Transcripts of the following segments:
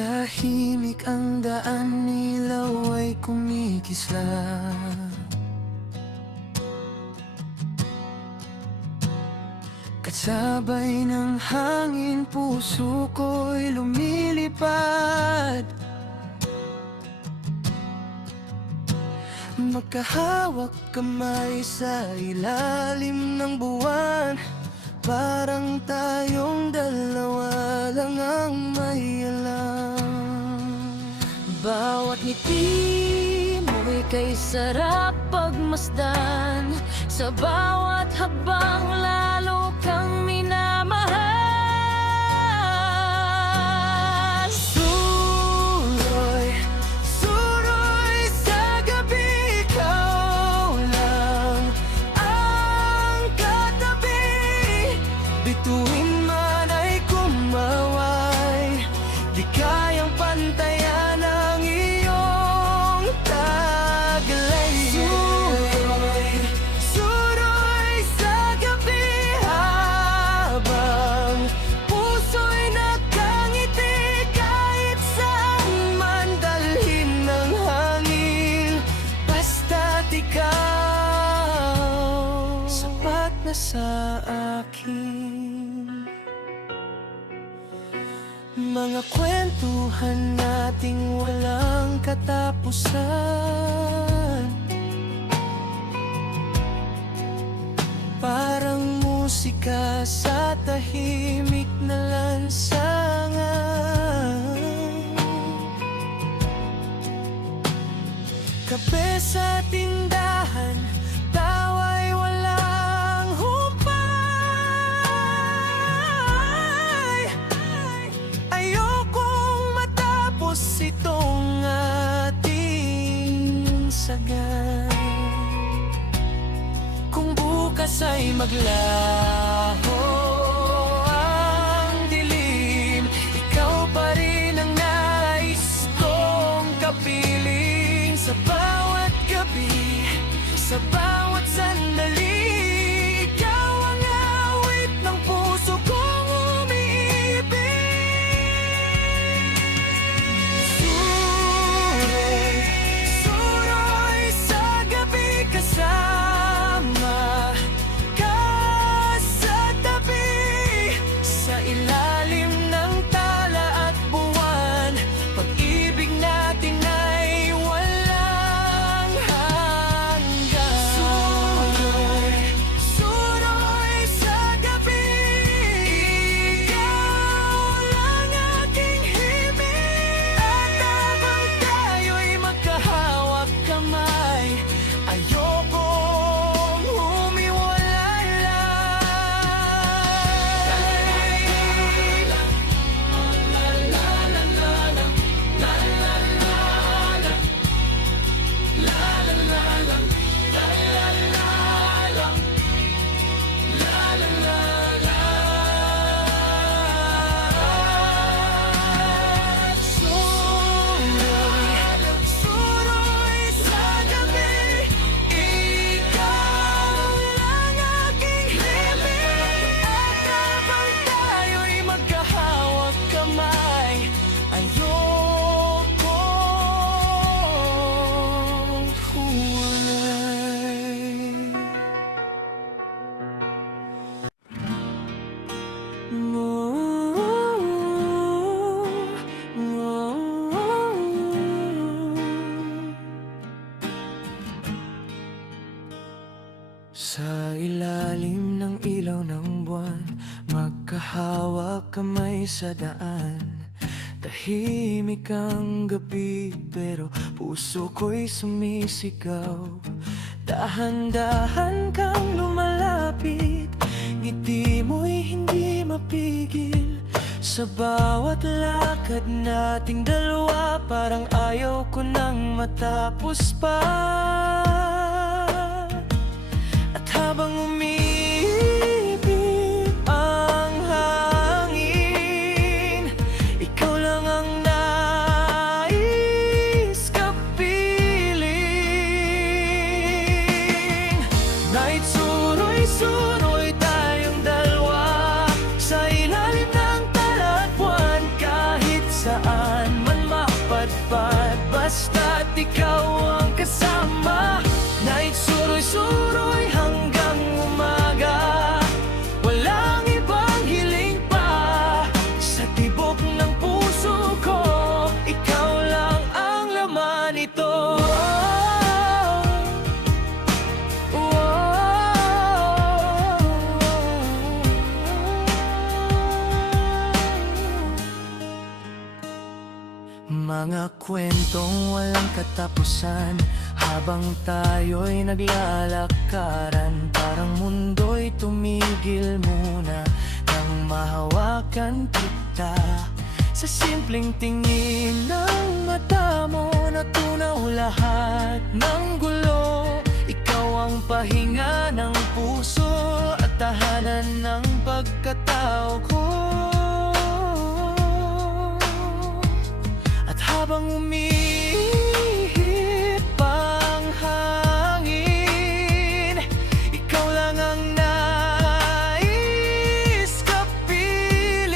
Tahimik ang daan, ilaw ay kumikislap. Kasabay ng hangin, puso ko'y lumilipad. Magkahawak kamay sa ilalim ng buwan, parang tayong dalawa lang ang may alam. Bawat ngiti mo'y kay sarap pagmasdan, sa bawat habang lalo kang minamahal. Suroy, suroy sa gabi, ikaw lang ang katabi. Bituin man ay kumaway, di kayang pantayan ang iyong taglay. Suroy, suroy sa gabi, habang puso'y nakangiti. Kahit saan man dalhin ng hangin, basta't ikaw sapat na sa akin. Mga kwentuhan nating walang katapusan, parang musika sa tahimik na lansangan. Kape sa tindahan, tawa'y walang humpay. Ayokong matapos itong ating sagan. Kung bukas ay maglaho ang dilim, ikaw pa rin ang nais kong kapiling. Sa bawat gabi, sa bawat sandali, ikaw ang awit ng puso kong umiibig. Suroy, suroy sa gabi, kasama ka sa tabi. Sa ilalim ng tala at buwan, pag-ibig natin ay walang hanggan. Suroy, suroy sa gabi, ikaw lang aking himig. At habang tayo'y magkahawak kamay, ayokong humiwalay. Suroy, suroy sa gabi, ikaw lang aking himig. At habang tayo'y magkahawak kamay, ayokong huwalay. Sa ilalim ng ilaw ng buwan, magkahawak kamay sa daan. Tahimik ang gabi, pero puso ko'y sumisigaw. Dahan-dahan kang lumalapit, ngiti mo'y hindi mapigil. Sa bawat lakad nating dalawa, parang ayaw ko nang matapos pa. At habang umiibig ang hangin, ikaw lang ang nais kapiling. Kahit suroy-suroy tayong dalawa, sa ilalim ng talatpuan, kahit saan ikaw ang kasama. Night suroy-suroy hanggang umaga. Walang ibang hiling pa sa tibok ng puso ko. Ikaw lang ang laman nito. Mga kwentong walang katapusan habang tayo'y naglalakaran. Parang mundo'y tumigil muna nang mahawakan kita. Sa simpleng tingin ng mata mo, natunaw lahat ng gulo. Ikaw ang pahinga ng puso at tahanan ng pagkatao ko. Habang umihip ang hangin, ikaw lang ang nais kapiling.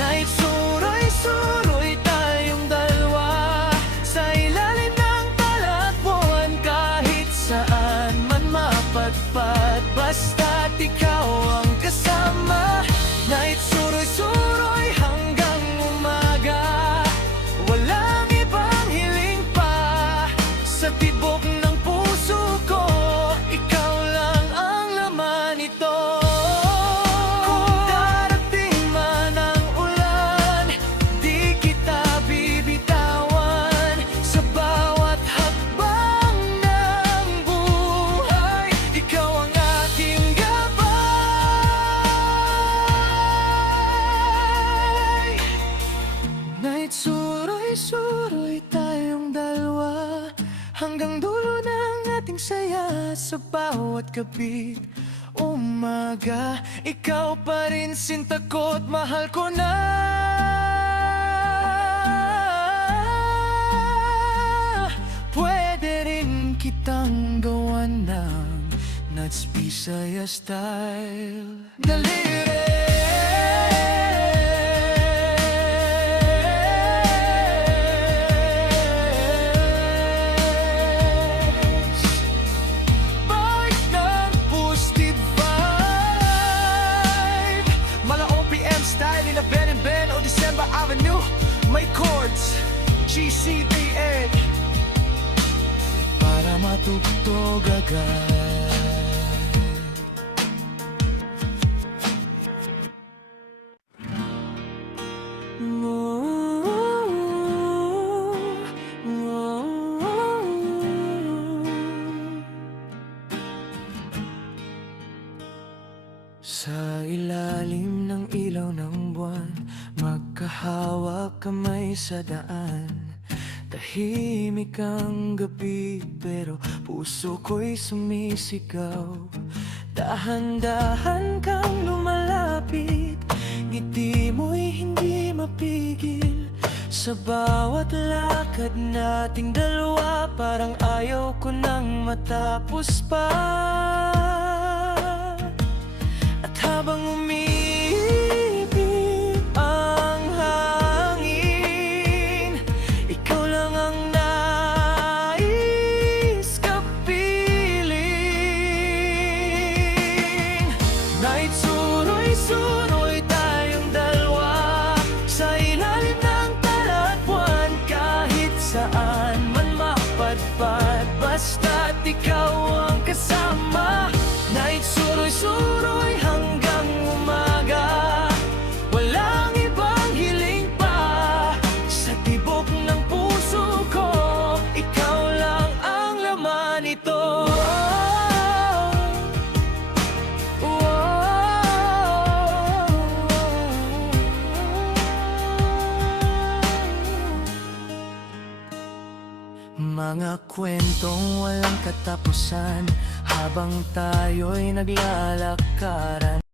Night suroy-suroy tayong dalawa sa ilalim ng talagpuan. Kahit saan man mapadpad, basta't ikaw ang kasama. Night suroy-suroy hanggang umaga. Walang ibang hiling pa sa tibok ng puso ko. Ikaw lang ang laman nito. Kung darating man ang ulan, di kita bibitawan. Sa bawat hakbang ng buhay, ikaw ang aking gabay. Night suroy-suroy tayong dalawa hanggang dulo ng ating saya. Sa bawat kapit umaga, ikaw pa rin sinta ko't mahal ko na. Pwede rin kitang gawan ng Nuts Bisaya style. Daliri. Avenue, may chords, GC3N para matugtog agad. Sa ilalim ng ilaw ng buwan, magkahawak kamay sa daan. Tahimik ang gabi pero puso ko'y sumisigaw. Dahan-dahan kang lumalapit, ngiti mo'y hindi mapigil. Sa bawat lakad nating dalawa, parang ayaw ko nang matapos pa. At habang umiipit ang hangin, ikaw lang ang nais kapiling. Night suroy-suroy tayong dalawa sa ilalim ng talagpuan. Kahit saan man mapadpad, basta't ikaw ang kasama. Night suroy-suroy hanggang umaga. Walang ibang hiling pa sa tibok ng puso ko. Ikaw lang ang laman nito. Mga kwentong walang katapusan habang tayo'y naglalakaran.